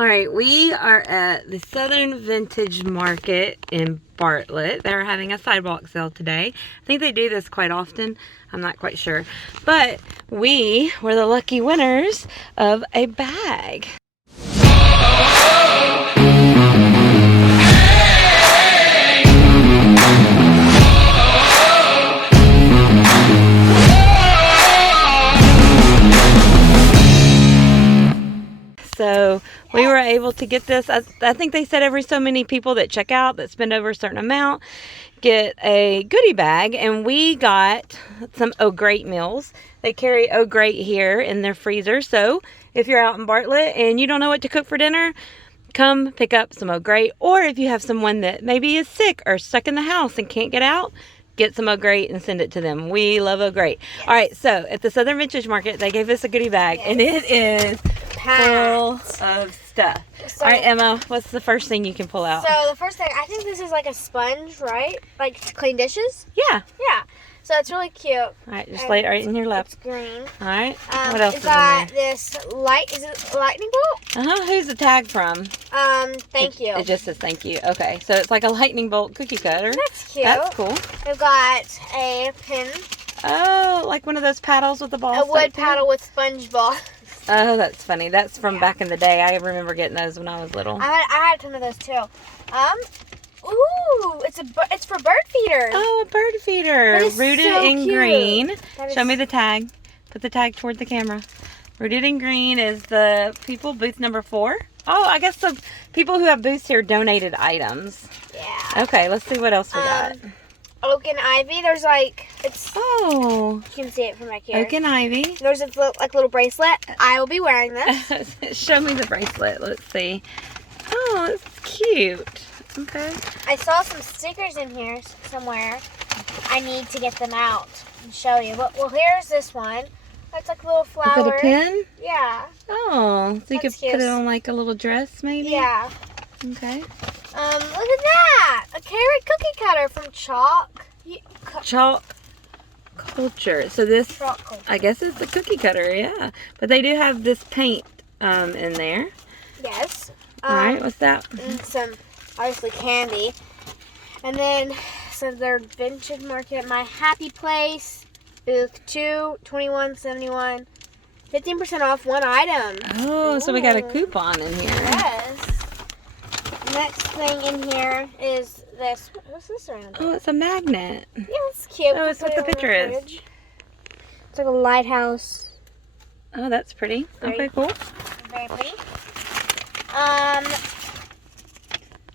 All right, we are at the Southern Vintage Market in Bartlett. They're having a sidewalk sale today. I think they do this quite often. I'm not quite sure. But we were the lucky winners of a bag. So we were able to get this. I think they said every so many people that check out, that spend over a certain amount, get a goodie bag. And we got some Oh Great meals. They carry Oh Great here in their freezer. So if you're out in Bartlett and you don't know what to cook for dinner, come pick up some Oh Great. Or if you have someone that maybe is sick or stuck in the house and can't get out, get some Oh Great and send it to them. We love Oh Great. Yes. All right, so at the Southern Vintage Market, they gave us a goodie bag, and it is full of stuff. So, all right, Emma, what's the first thing you can pull out? So the first thing, I think this is like a sponge, right? Like to clean dishes? Yeah. Yeah. So it's really cute. All right, just lay it right in your lap. It's green. All right. What else is in got there? this light. Is it a lightning bolt? Who's the tag from? Thank you. It just says thank you. Okay, so it's like a lightning bolt cookie cutter. That's cute. That's cool. We've got a pin. Oh, like one of those paddles with the balls. A wood paddle with sponge ball. Oh, that's funny. That's from back in the day. I remember getting those when I was little. I had a ton of those too. Ooh, it's for bird feeders. Oh, a bird feeder. Rooted so in cute. green. Show me the tag. Put the tag toward the camera. Rooted in green is the people booth number 4. Oh, I guess the people who have booths here donated items. Yeah. Okay, let's see what else we got. Oak and ivy. There's like Oh. You can see it from back here. Oak and ivy. There's a little bracelet. I will be wearing this. Show me the bracelet. Let's see. Oh, it's cute. Okay. I saw some stickers in here somewhere. I need to get them out and show you. Well, here's this one. It's like a little flower. Is it a pin? Yeah. Oh, so you could cute. put it on like a little dress maybe? Yeah. Okay. Look at that. A carrot cookie cutter from Chalk. Chalk Culture. So this, Chalk Culture. I guess it's the cookie cutter, yeah. But they do have this paint in there. Yes. All right, what's that? And some, obviously, candy. And then, so their Vintage Market, My Happy Place, booth 2, 21.71, 15% off one item. Oh, so we got a coupon in here. Yes. Next thing in here is this. What's this around? Oh, it's a magnet. Yeah, it's cute. Oh, it's what the picture is. It's like a lighthouse. Oh, that's pretty. Okay, cool. Very pretty.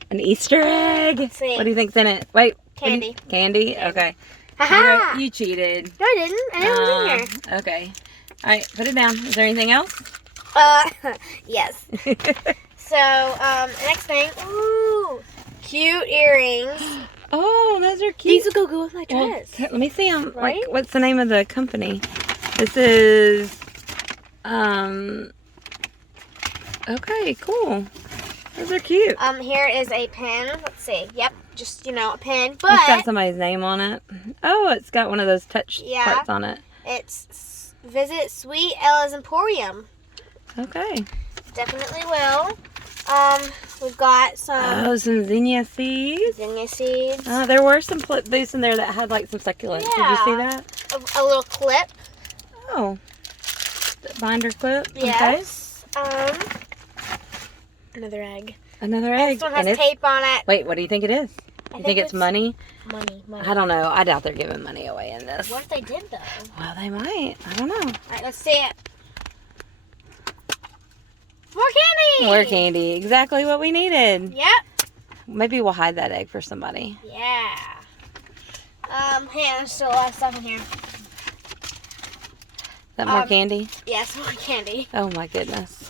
An Easter egg. Let's see. What do you think's in it? Wait. Candy. Candy? Okay. Haha! You cheated. No, I didn't. I didn't was in here. Okay. All right, put it down. Is there anything else? Yes. So, next thing. Ooh, cute earrings. Oh, those are cute. These will go with my dress. Well, let me see them. Right? Like, what's the name of the company? This is, okay, cool. Those are cute. Here is a pen. Let's see. Yep, just, a pen. But It's got somebody's name on it. Oh, it's got one of those touch parts on it. It's Visit Sweet Ella's Emporium. Okay. Definitely will. We've got some Oh, some zinnia seeds. zinnia seeds. There were some booths in there that had like some succulents. Yeah. Did you see that? A little clip. Oh. Binder clip. Yes. Another egg. Another egg. This one has tape on it. Wait, what do you think it is? You think it's money? Money. I don't know. I doubt they're giving money away in this. What if they did, though? Well, they might. I don't know. All right, let's see it. More candy! More candy. Exactly what we needed. Yep. Maybe we'll hide that egg for somebody. Yeah. Hey, there's still a lot of stuff in here. Is that more candy? Yes, more candy. Oh, my goodness.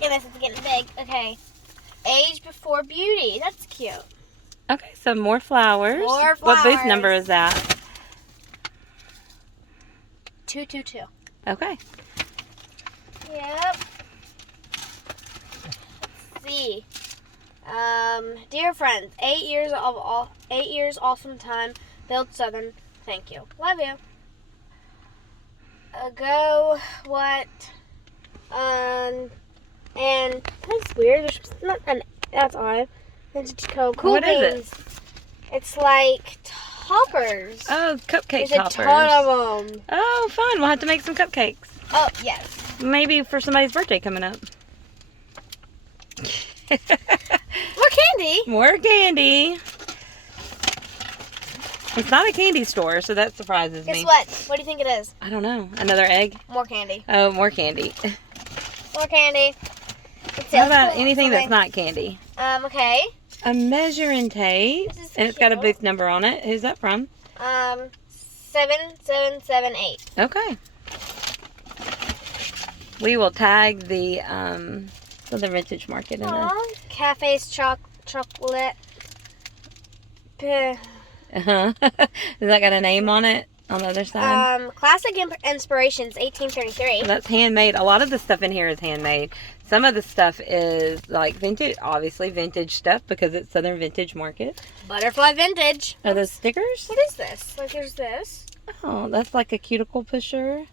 Goodness, it's getting big. Okay. Age Before Beauty. That's cute. Okay, so more flowers. More flowers. What booth number is that? 222. Okay. Yep. Let's see. Dear friends, 8 years awesome time. Build Southern. Thank you. Love you. Go what? And that's weird. There's not an. That's odd. Vintage Coke. Cool What is it? Beans. It's like toppers. Oh, cupcake There's toppers. a ton of them. Oh, fun. We'll have to make some cupcakes. Oh, yes. Maybe for somebody's birthday coming up. More candy. More candy. It's not a candy store, so that surprises me. Guess what? What do you think it is? I don't know. Another egg? More candy. Oh, more candy. More candy. How about anything that's not candy? Okay. A measuring tape. This is And it's got a cute. booth number on it. Who's that from? 7778. Okay. We will tag the vintage market in there. Aw. Cafe's chocolate. Uh-huh. Has that got a name on it on the other side? Classic Inspirations, 1833. So that's handmade. A lot of the stuff in here is handmade. Some of the stuff is like vintage, obviously vintage stuff because it's Southern Vintage Market. Butterfly Vintage. Are those stickers? What is this? Like, there's this. Oh, that's like a cuticle pusher.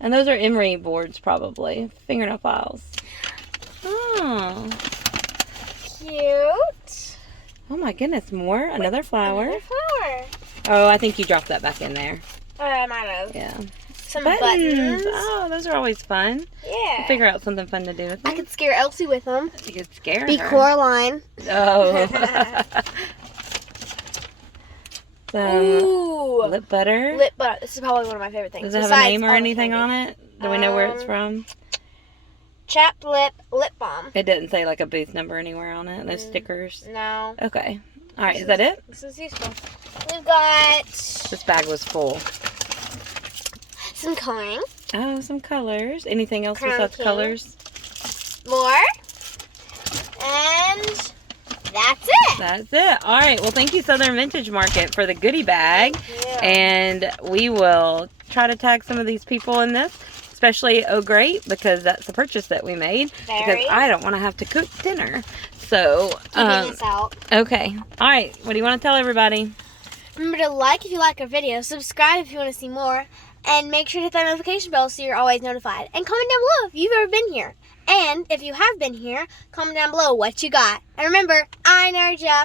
And those are emery boards probably. Fingernail files. Oh. Cute. Oh my goodness, more? Another flower. Another flower. Oh, I think you dropped that back in there. I might have. Yeah. Some buttons. Oh, those are always fun. Yeah. We'll figure out something fun to do with them. I could scare Elsie with them. You could scare Be her. Coraline. Oh. Some Ooh. lip butter. Lip butter. This is probably one of my favorite things. Does it have a Besides name or all the anything candy. on it? Do we know where it's from? Chapped lip balm. It didn't say like a booth number anywhere on it. Those stickers. No. Okay. All right. Is that it? This is useful. We've got This bag was full. some coloring. Oh, some colors. Anything else Crown besides King. colors? More. And that's it. That's it. All right. Well, thank you, Southern Vintage Market, for the goodie bag. Yeah. And we will try to tag some of these people in this, especially Oh Great, because that's the purchase that we made. Very. Because I don't want to have to cook dinner. So, Keeping this out. okay. All right. What do you want to tell everybody? Remember to like if you like our video, subscribe if you want to see more, and make sure to hit that notification bell so you're always notified. And comment down below if you've ever been here. And if you have been here, comment down below what you got. And remember, I nerd ya.